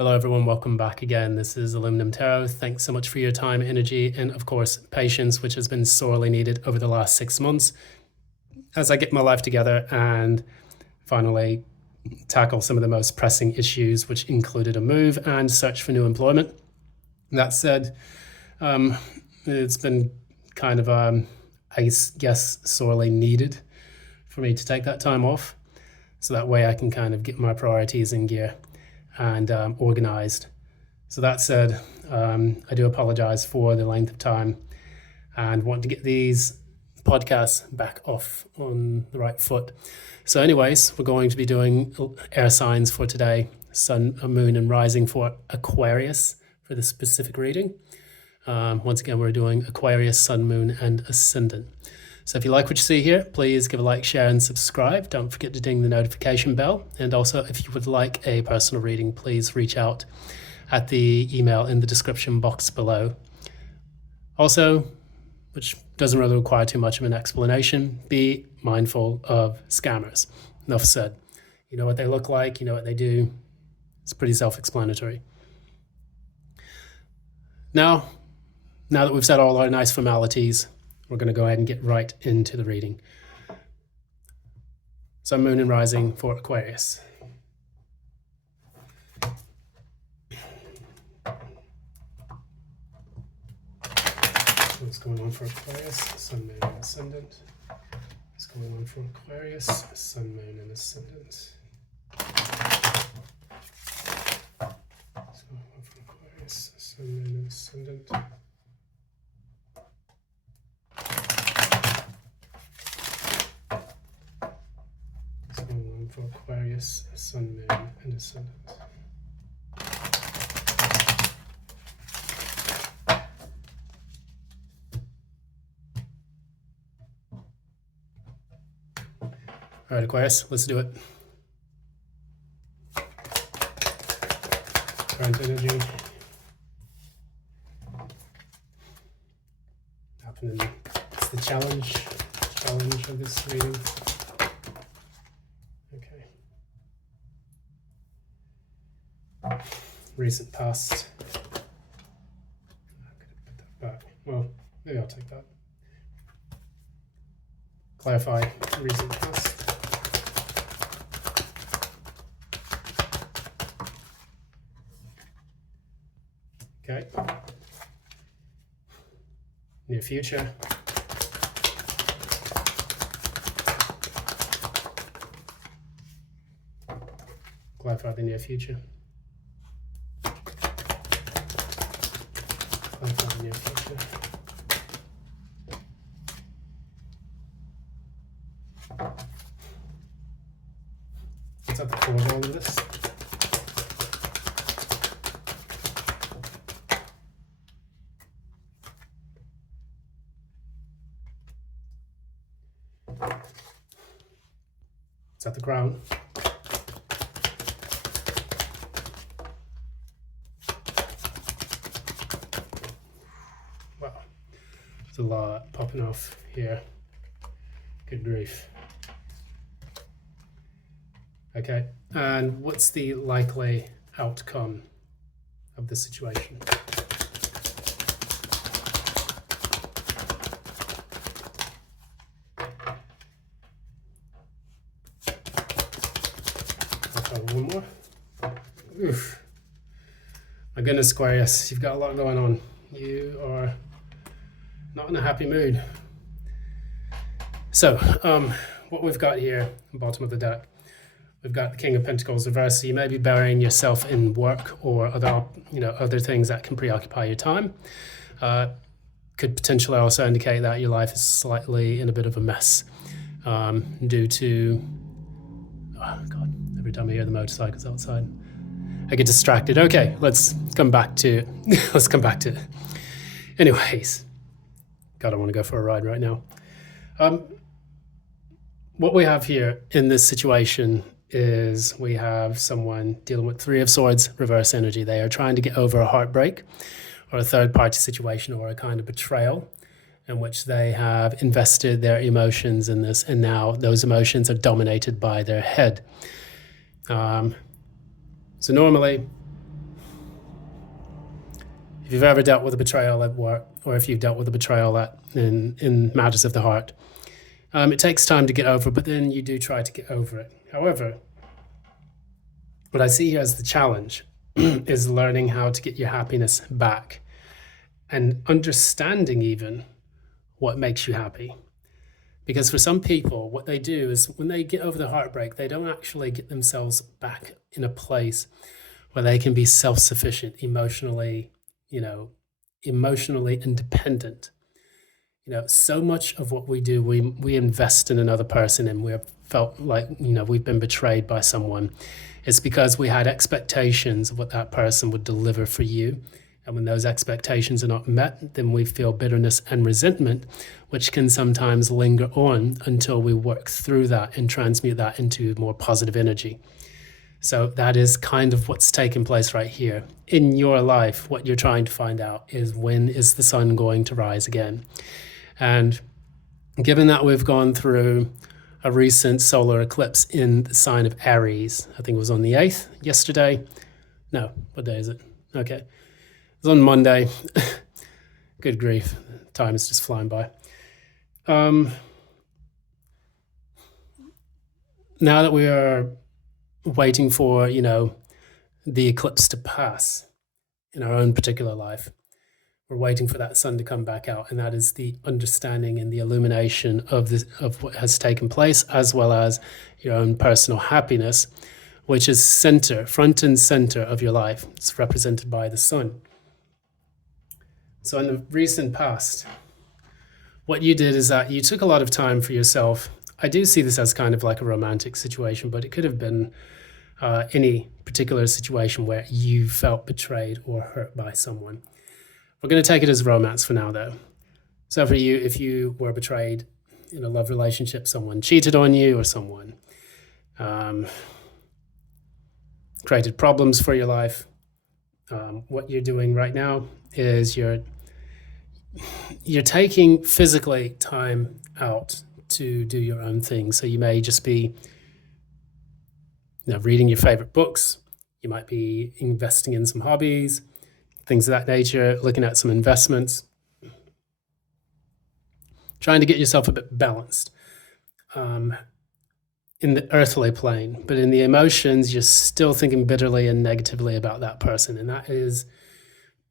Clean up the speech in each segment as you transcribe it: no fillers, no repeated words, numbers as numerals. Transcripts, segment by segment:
Hello everyone, welcome back again. This is Aluminum Tarot. Thanks so much for your time, energy, and of course, patience, which has been sorely needed over the last 6 months as I get my life together and finally tackle some of the most pressing issues, which included a move and search for new employment. That said, it's been kind of, I guess, sorely needed for me to take that time off. So that way I can kind of get my priorities in gear and organized. So that said, I do apologize for the length of time and want to get these podcasts back off on the right foot. So anyways, we're going to be doing air signs for today, sun, moon, and rising for Aquarius for the specific reading. Once again, we're doing Aquarius, sun, moon, and ascendant. So if you like what you see here, please give a like, share, and subscribe. Don't forget to ding the notification bell. And also, if you would like a personal reading, please reach out at the email in the description box below. Also, which doesn't really require too much of an explanation, be mindful of scammers. Enough said. You know what they look like, you know what they do. It's pretty self-explanatory. Now that we've said all our nice formalities, we're going to go ahead and get right into the reading. Sun, moon, and rising for Aquarius. What's going on for Aquarius? Sun, moon, and ascendant. What's going on for Aquarius? Sun, moon, and ascendant. What's going on for Aquarius? Sun, moon, and ascendant. For Aquarius, sun, moon, and ascendant. All right, Aquarius, let's do it. Current energy. Happening. It's the challenge of this reading. Recent past. I could have put that back. Well, maybe I'll take that. Clarify recent past. Okay. Near future. Clarify the near future. Near future. What's at the core of all of this? It's at the crown. There's a lot popping off here. Good grief. Okay, and what's the likely outcome of the situation? I'll try one more. Oof. My goodness, Aquarius, you've got a lot going on. You are not in a happy mood. So, what we've got here, bottom of the deck, we've got the King of Pentacles reversed. So you may be burying yourself in work or other things that can preoccupy your time. Could potentially also indicate that your life is slightly in a bit of a mess due to, oh God, every time I hear the motorcycles outside, I get distracted. Okay, let's come back to it. Anyways. God, I want to go for a ride right now. What we have here in this situation is we have someone dealing with Three of Swords, reverse energy. They are trying to get over a heartbreak or a third-party situation or a kind of betrayal in which they have invested their emotions in this, and now those emotions are dominated by their head. So normally, if you've ever dealt with a betrayal at work, or if you've dealt with a betrayal in matters of the heart, it takes time to get over, but then you do try to get over it. However, what I see here as the challenge is learning how to get your happiness back and understanding even what makes you happy. Because for some people, what they do is when they get over the heartbreak, they don't actually get themselves back in a place where they can be self-sufficient, emotionally independent. So much of what we do, we invest in another person, and we've felt like, we've been betrayed by someone. It's because we had expectations of what that person would deliver for you. And when those expectations are not met, then we feel bitterness and resentment, which can sometimes linger on until we work through that and transmute that into more positive energy. So that is kind of what's taking place right here. In your life, what you're trying to find out is, when is the sun going to rise again? And given that we've gone through a recent solar eclipse in the sign of Aries, I think it was on the 8th yesterday. No, what day is it? Okay. It was on Monday. Good grief. Time is just flying by. Now that we are waiting for, the eclipse to pass in our own particular life, we're waiting for that sun to come back out, and that is the understanding and the illumination of what has taken place, as well as your own personal happiness, which is front and center of your life. It's represented by the sun. So in the recent past, what you did is that you took a lot of time for yourself. I do see this as kind of like a romantic situation, but it could have been any particular situation where you felt betrayed or hurt by someone. We're going to take it as romance for now, though. So for you, if you were betrayed in a love relationship, someone cheated on you, or someone created problems for your life, what you're doing right now is you're taking physically time out to do your own thing. So you may just be reading your favorite books. You might be investing in some hobbies, things of that nature, looking at some investments, trying to get yourself a bit balanced in the earthly plane. But in the emotions, you're still thinking bitterly and negatively about that person. And that is,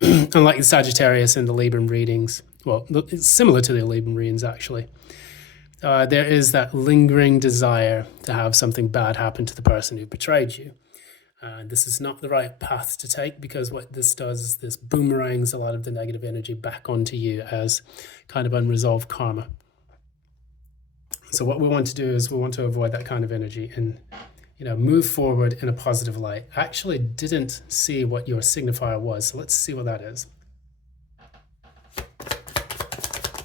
unlike the Sagittarius and the Libra readings, well, it's similar to the Libra readings, actually. There is that lingering desire to have something bad happen to the person who betrayed you. This is not the right path to take, because what this does is this boomerangs a lot of the negative energy back onto you as kind of unresolved karma. So what we want to do is we want to avoid that kind of energy and move forward in a positive light. I actually didn't see what your signifier was, so let's see what that is.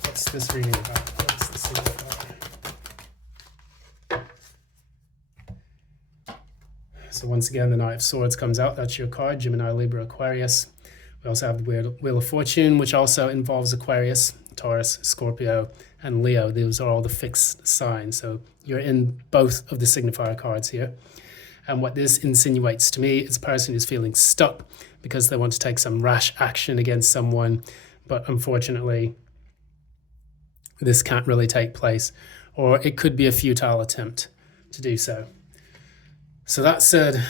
What's this reading about? What's the signifier? So once again, the Knight of Swords comes out. That's your card, Gemini, Libra, Aquarius. We also have the Wheel of Fortune, which also involves Aquarius, Taurus, Scorpio, and Leo. Those are all the fixed signs. So you're in both of the signifier cards here. And what this insinuates to me is a person who's feeling stuck because they want to take some rash action against someone, but unfortunately, this can't really take place, or it could be a futile attempt to do so. So that said,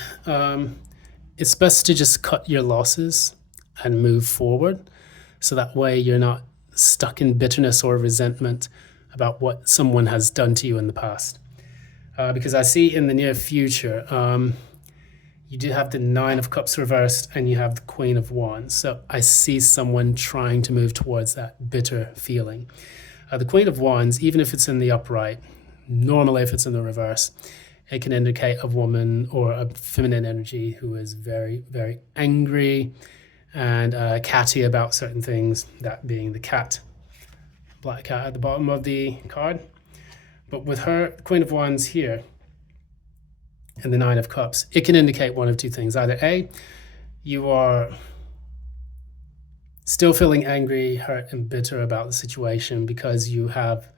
it's best to just cut your losses and move forward, so that way you're not stuck in bitterness or resentment about what someone has done to you in the past. Because I see in the near future, you do have the Nine of Cups reversed and you have the Queen of Wands. So I see someone trying to move towards that bitter feeling. The Queen of Wands, even if it's in the upright, normally if it's in the reverse, it can indicate a woman or a feminine energy who is very, very angry and catty about certain things, that being the cat, black cat at the bottom of the card. But with her, Queen of Wands here, and the Nine of Cups, it can indicate one of two things. Either A, you are still feeling angry, hurt, and bitter about the situation because you have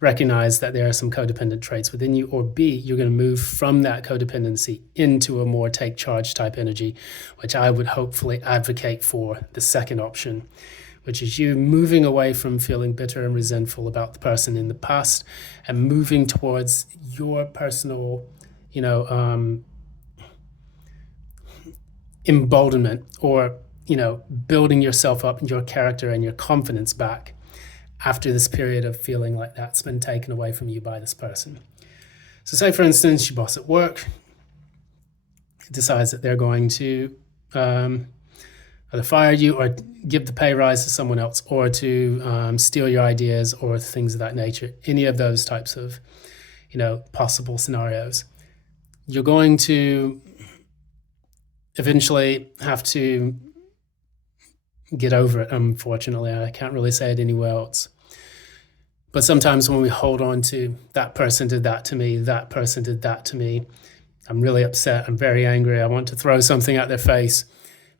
recognize that there are some codependent traits within you, or B, you're going to move from that codependency into a more take charge type energy, which I would hopefully advocate for the second option, which is you moving away from feeling bitter and resentful about the person in the past and moving towards your personal, emboldenment, or, building yourself up and your character and your confidence back after this period of feeling like that's been taken away from you by this person. So say, for instance, your boss at work decides that they're going to either fire you or give the pay rise to someone else, or to steal your ideas or things of that nature. Any of those types of, possible scenarios. You're going to eventually have to get over it, unfortunately. I can't really say it anywhere else. But sometimes when we hold on to that person did that to me, that person did that to me, I'm really upset, I'm very angry, I want to throw something at their face.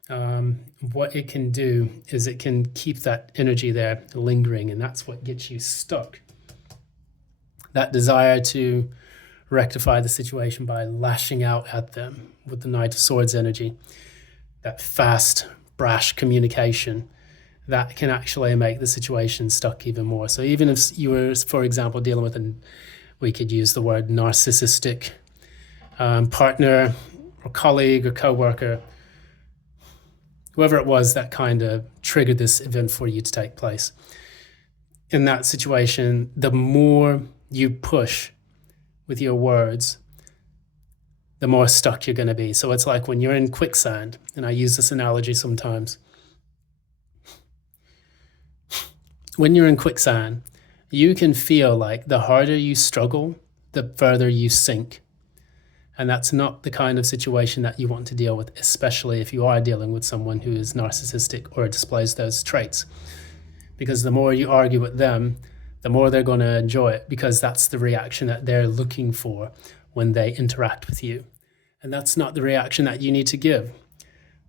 What it can do is it can keep that energy there lingering, and that's what gets you stuck. That desire to rectify the situation by lashing out at them with the Knight of Swords energy, that fast, brash communication, that can actually make the situation stuck even more. So even if you were, for example, dealing with we could use the word narcissistic partner or colleague or coworker, whoever it was that kind of triggered this event for you to take place. In that situation, the more you push with your words, the more stuck you're going to be. So it's like when you're in quicksand, and I use this analogy sometimes. When you're in quicksand, you can feel like the harder you struggle, the further you sink. And that's not the kind of situation that you want to deal with, especially if you are dealing with someone who is narcissistic or displays those traits. Because the more you argue with them, the more they're going to enjoy it, because that's the reaction that they're looking for when they interact with you. And that's not the reaction that you need to give.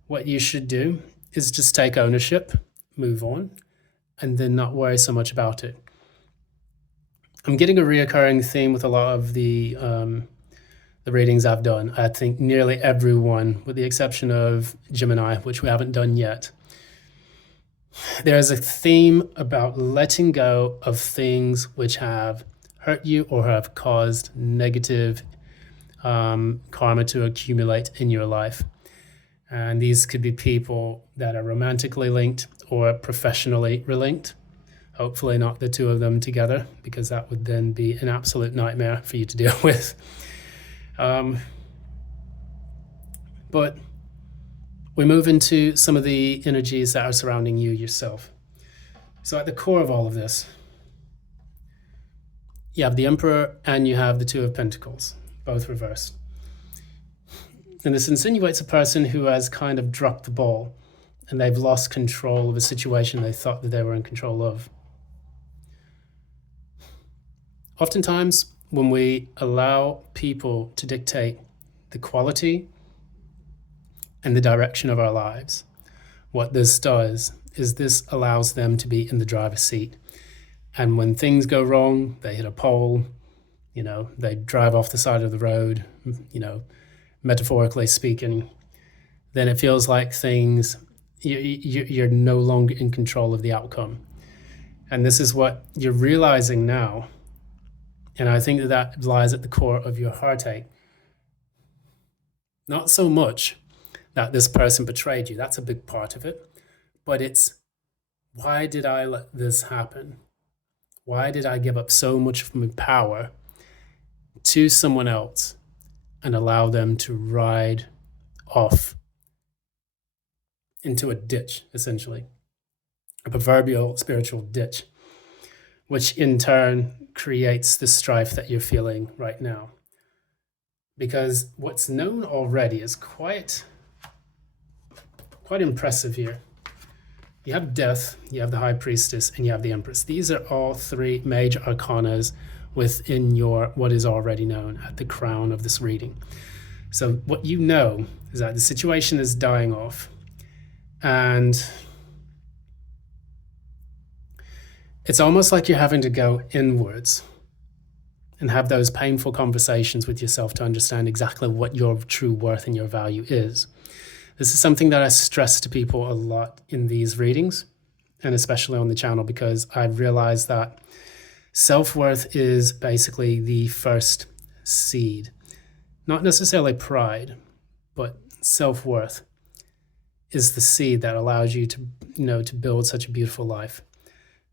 What you should do is just take ownership, move on, and then not worry so much about it. I'm getting a reoccurring theme with a lot of the readings I've done. I think nearly everyone, with the exception of Gemini, which we haven't done yet, there's a theme about letting go of things which have hurt you or have caused negative karma to accumulate in your life. And these could be people that are romantically linked or professionally linked. Hopefully not the two of them together, because that would then be an absolute nightmare for you to deal with. But we move into some of the energies that are surrounding you yourself. So at the core of all of this, you have the Emperor and you have the Two of Pentacles, both reversed. And this insinuates a person who has kind of dropped the ball and they've lost control of a situation they thought that they were in control of. Oftentimes, when we allow people to dictate the quality and the direction of our lives, what this does is this allows them to be in the driver's seat. And when things go wrong, they hit a pole, they drive off the side of the road, metaphorically speaking, then it feels like you're no longer in control of the outcome. And this is what you're realizing now. And I think that lies at the core of your heartache. Not so much that this person betrayed you, that's a big part of it, but it's, why did I let this happen? Why did I give up so much of my power to someone else and allow them to ride off into a ditch, essentially, a proverbial spiritual ditch, which in turn creates the strife that you're feeling right now? Because what's known already is quite impressive here. You have Death, you have the High Priestess, and you have the Empress. These are all three major arcanas within what is already known at the crown of this reading. So what you know is that the situation is dying off, and it's almost like you're having to go inwards and have those painful conversations with yourself to understand exactly what your true worth and your value is. This is something that I stress to people a lot in these readings, and especially on the channel, because I've realized that self-worth is basically the first seed. Not necessarily pride, but self-worth is the seed that allows you to, to build such a beautiful life.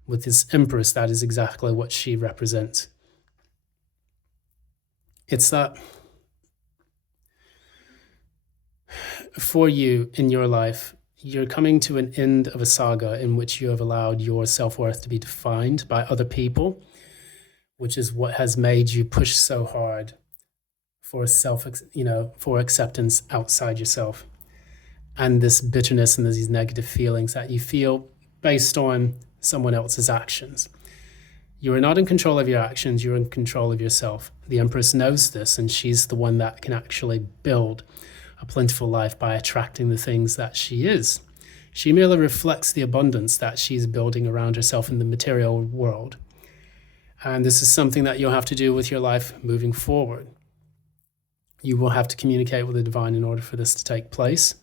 With this Empress, that is exactly what she represents. It's that for you in your life, you're coming to an end of a saga in which you have allowed your self-worth to be defined by other people, which is what has made you push so hard for for acceptance outside yourself. And this bitterness and these negative feelings that you feel based on someone else's actions. You are not in control of your actions, you're in control of yourself. The Empress knows this, and she's the one that can actually build a plentiful life by attracting the things that she is. She merely reflects the abundance that she's building around herself in the material world. And this is something that you'll have to do with your life moving forward. You will have to communicate with the divine in order for this to take place.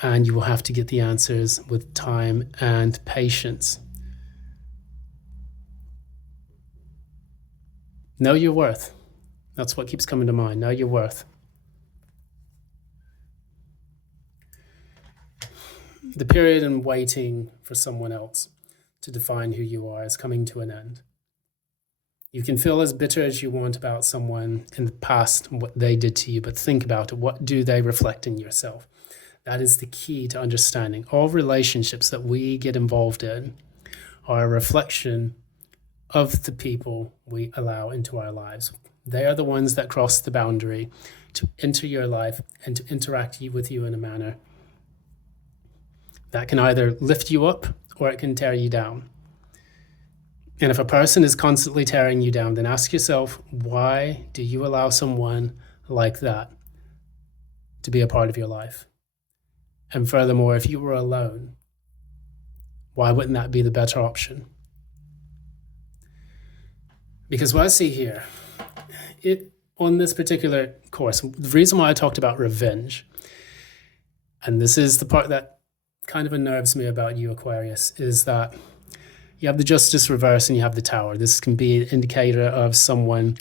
And you will have to get the answers with time and patience. Know your worth. That's what keeps coming to mind. Know your worth. The period in waiting for someone else to define who you are is coming to an end. You can feel as bitter as you want about someone in the past, what they did to you, but think about it. What do they reflect in yourself? That is the key to understanding. All relationships that we get involved in are a reflection of the people we allow into our lives. They are the ones that cross the boundary to enter your life and to interact with you in a manner that can either lift you up or it can tear you down. And if a person is constantly tearing you down, then ask yourself, why do you allow someone like that to be a part of your life? And furthermore, if you were alone, why wouldn't that be the better option? Because what I see here, on this particular course, the reason why I talked about revenge, and this is the part that kind of unnerves me about you, Aquarius, is that you have the Justice reverse and you have the Tower. This can be an indicator of someone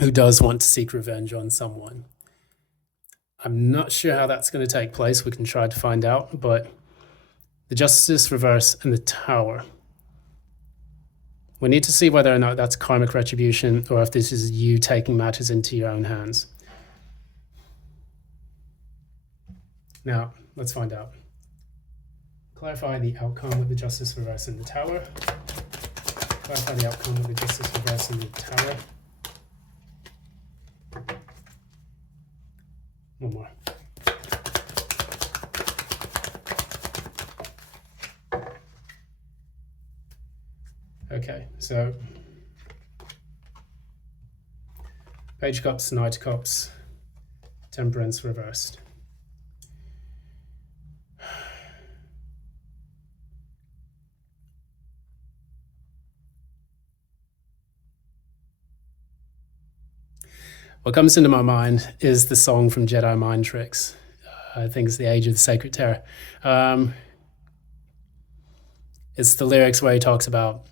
who does want to seek revenge on someone. I'm not sure how that's going to take place. We can try to find out, but the Justice reverse and the Tower. We need to see whether or not that's karmic retribution or if this is you taking matters into your own hands. Now, let's find out. Clarify the outcome with the Justice reverse in the Tower. Clarify the outcome with the Justice reverse in the Tower. One more. Okay, so Page of Cups, Knight of Cups, Temperance reversed. What comes into my mind is the song from Jedi Mind Tricks. I think it's The Age of the Sacred Terror. It's the lyrics where he talks about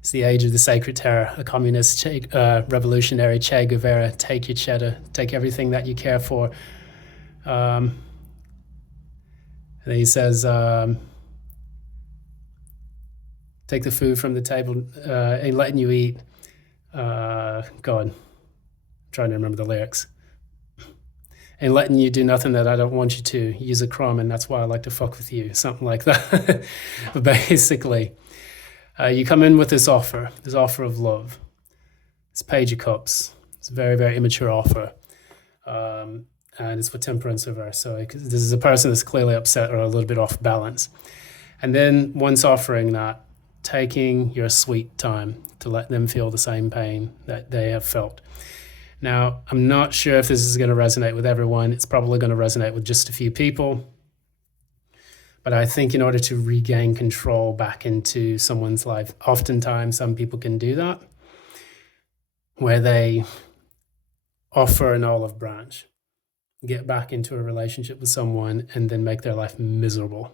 it's the age of the sacred terror, a communist revolutionary Che Guevara, take your cheddar, take everything that you care for. And he says, take the food from the table, ain't letting you eat. God, I'm trying to remember the lyrics. Ain't letting you do nothing that I don't want you to. Use a crumb, and that's why I like to fuck with you. Something like that. But basically, you come in with this offer of love. It's Page of Cups. It's a very, very immature offer. And it's for Temperance reverse. So this is a person that's clearly upset or a little bit off balance. And then once offering that, taking your sweet time to let them feel the same pain that they have felt. Now, I'm not sure if this is going to resonate with everyone. It's probably going to resonate with just a few people. But I think in order to regain control back into someone's life, oftentimes some people can do that, where they offer an olive branch, get back into a relationship with someone, and then make their life miserable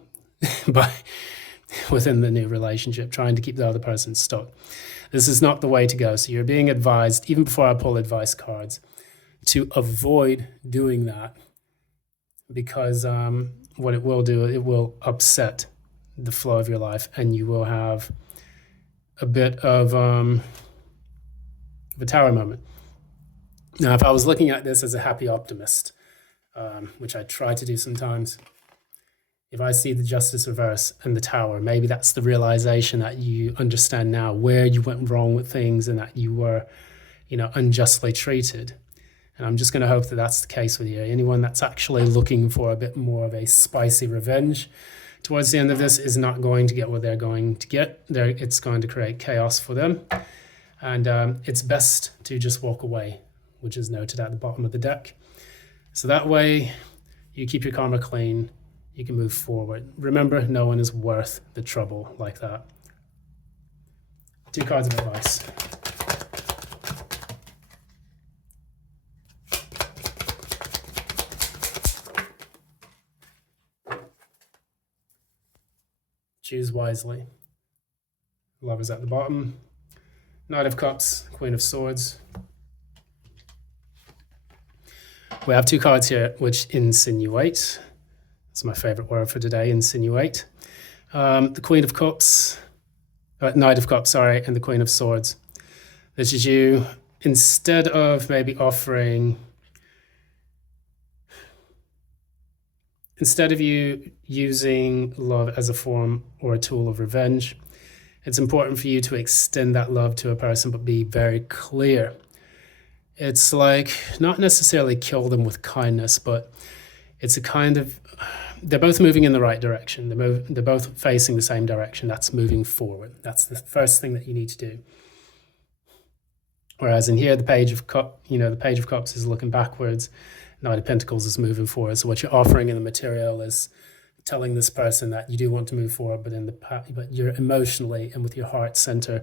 by within the new relationship, trying to keep the other person stuck. This is not the way to go. So you're being advised, even before I pull advice cards, to avoid doing that, because what it will do, it will upset the flow of your life, and you will have a bit of a tower moment. Now, if I was looking at this as a happy optimist, which I try to do sometimes, if I see the justice reverse and the tower, maybe that's the realization that you understand now where you went wrong with things and that you were, unjustly treated. And I'm just going to hope that that's the case with you. Anyone that's actually looking for a bit more of a spicy revenge towards the end of this is not going to get what they're going to get. It's going to create chaos for them. And it's best to just walk away, which is noted at the bottom of the deck. So that way you keep your karma clean. You can move forward. Remember, no one is worth the trouble like that. 2 cards of advice. Choose wisely. Lovers at the bottom. Knight of Cups, Queen of Swords. We have 2 cards here which insinuate. That's my favorite word for today, insinuate. The Queen of Cups, Knight of Cups, and the Queen of Swords. This is you, instead of maybe offering, instead of you using love as a form or a tool of revenge, it's important for you to extend that love to a person, but be very clear. It's like, not necessarily kill them with kindness, but it's a kind of, they're both moving in the right direction. They're both facing the same direction. That's moving forward. That's the first thing that you need to do. Whereas in here, the Page of Cups is looking backwards. Knight of Pentacles is moving forward. So what you're offering in the material is telling this person that you do want to move forward, but you're emotionally and with your heart center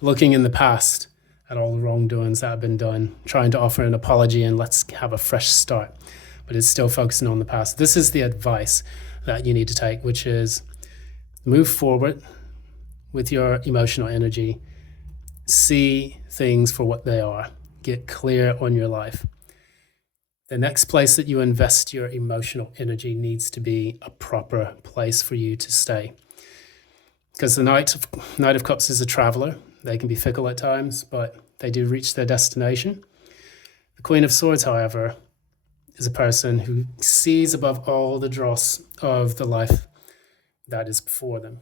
looking in the past at all the wrongdoings that have been done, trying to offer an apology and let's have a fresh start. But it's still focusing on the past. This is the advice that you need to take, which is move forward with your emotional energy. See things for what they are. Get clear on your life. The next place that you invest your emotional energy needs to be a proper place for you to stay. Because the Knight of Cups is a traveler. They can be fickle at times, but they do reach their destination. The Queen of Swords, however, is a person who sees above all the dross of the life that is before them.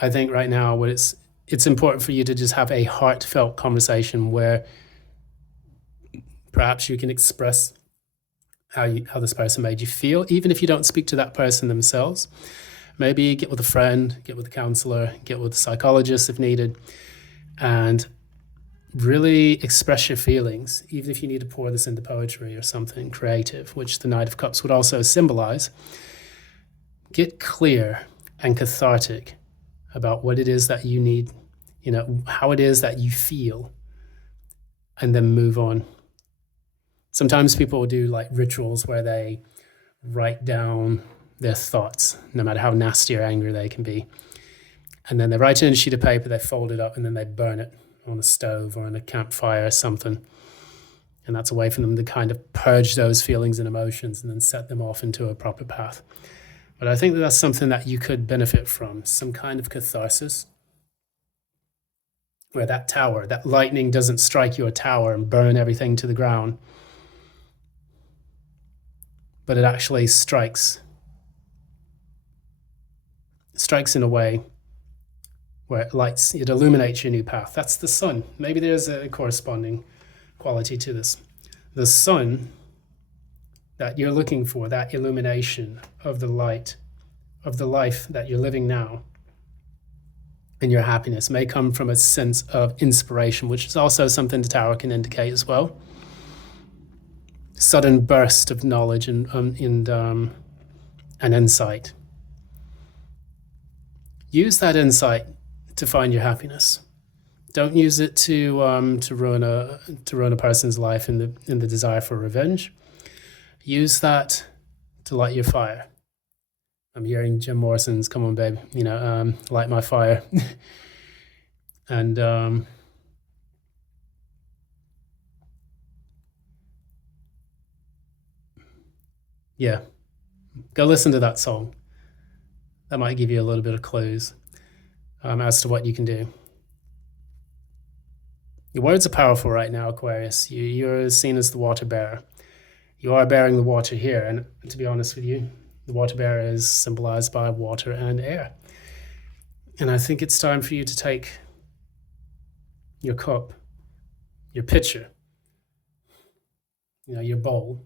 I think right now it's important for you to just have a heartfelt conversation where perhaps you can express how this person made you feel, even if you don't speak to that person themselves. Maybe get with a friend, get with a counselor, get with a psychologist if needed, and really express your feelings, even if you need to pour this into poetry or something creative, which the Knight of Cups would also symbolize. Get clear and cathartic about what it is that you need, how it is that you feel, and then move on. Sometimes people will do like rituals where they write down their thoughts, no matter how nasty or angry they can be. And then they write it in a sheet of paper, they fold it up, and then they burn it on a stove or on a campfire or something. And that's a way for them to kind of purge those feelings and emotions and then set them off into a proper path. But I think that's something that you could benefit from, some kind of catharsis, where that lightning doesn't strike your tower and burn everything to the ground, but it actually strikes in a way where it illuminates your new path. That's the sun. Maybe there's a corresponding quality to this. The sun that you're looking for, that illumination of the light, of the life that you're living now, and your happiness may come from a sense of inspiration, which is also something the tower can indicate as well. sudden burst of knowledge and insight. Use that insight to find your happiness. Don't use it to ruin a person's life in the desire for revenge. Use that to light your fire. I'm hearing Jim Morrison's "Come on, babe," light my fire, and yeah, go listen to that song. That might give you a little bit of clues as to what you can do. Your words are powerful right now, Aquarius. You're seen as the water bearer. You are bearing the water here, and to be honest with you, the water bearer is symbolized by water and air. And I think it's time for you to take your cup, your pitcher, your bowl,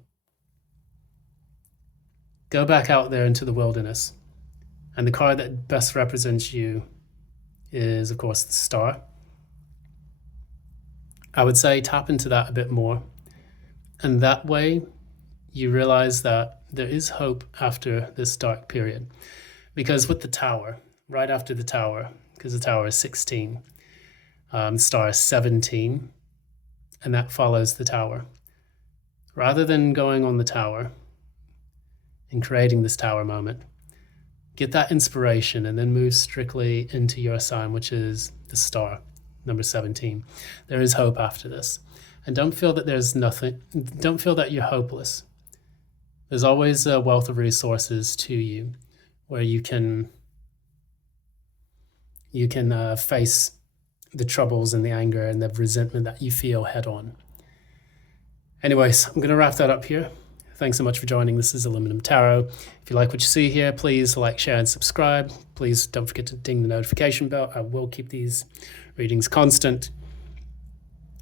go back out there into the wilderness. And the card that best represents you is, of course, the star. I would say tap into that a bit more. And that way, you realize that there is hope after this dark period. Because with the tower, right after the tower, because the tower is 16, the star is 17, and that follows the tower. Rather than going on the tower and creating this tower moment, get that inspiration and then move strictly into your sign, which is the star, number 17. There is hope after this. And don't feel that there's nothing, don't feel that you're hopeless. There's always a wealth of resources to you where you can face the troubles and the anger and the resentment that you feel head on. Anyways, I'm going to wrap that up here. Thanks so much for joining. This is Aluminum Tarot. If you like what you see here, please like, share, and subscribe. Please don't forget to ding the notification bell. I will keep these readings constant.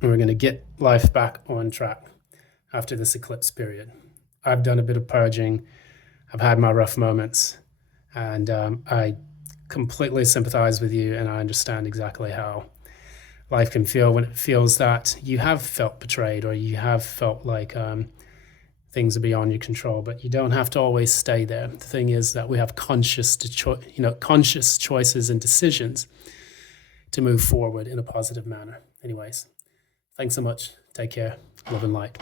And we're going to get life back on track after this eclipse period. I've done a bit of purging. I've had my rough moments. And I completely sympathize with you, and I understand exactly how life can feel when it feels that you have felt betrayed or you have felt like things are beyond your control, but you don't have to always stay there. The thing is that we have conscious choices and decisions to move forward in a positive manner. Anyways, thanks so much. Take care. Love and light.